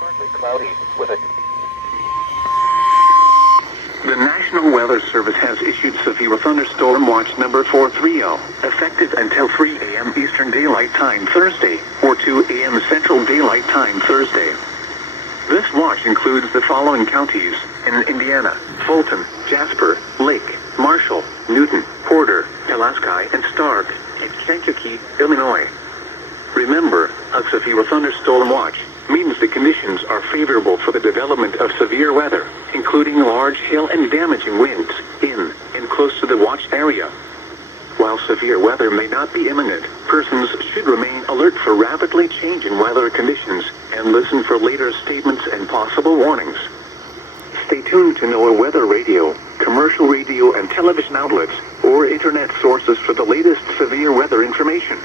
Partly cloudy with a... The National Weather Service has issued severe thunderstorm watch number 430, effective until 3 a.m. Eastern Daylight Time Thursday, or 2 a.m. Central Daylight Time Thursday. This watch includes the following counties in Indiana: Fulton, Jasper, Lake, Marshall, Newton, Porter, Pulaski, and Stark, and Kankakee, Illinois. Remember, a severe thunderstorm watch means the conditions are favorable for the development of severe weather, including large hail and damaging winds in and close to the watch area. While severe weather may not be imminent, persons should remain alert for rapidly changing weather conditions and listen for later statements and possible warnings. Stay tuned to NOAA weather radio, commercial radio and television outlets, or internet sources for the latest severe weather information.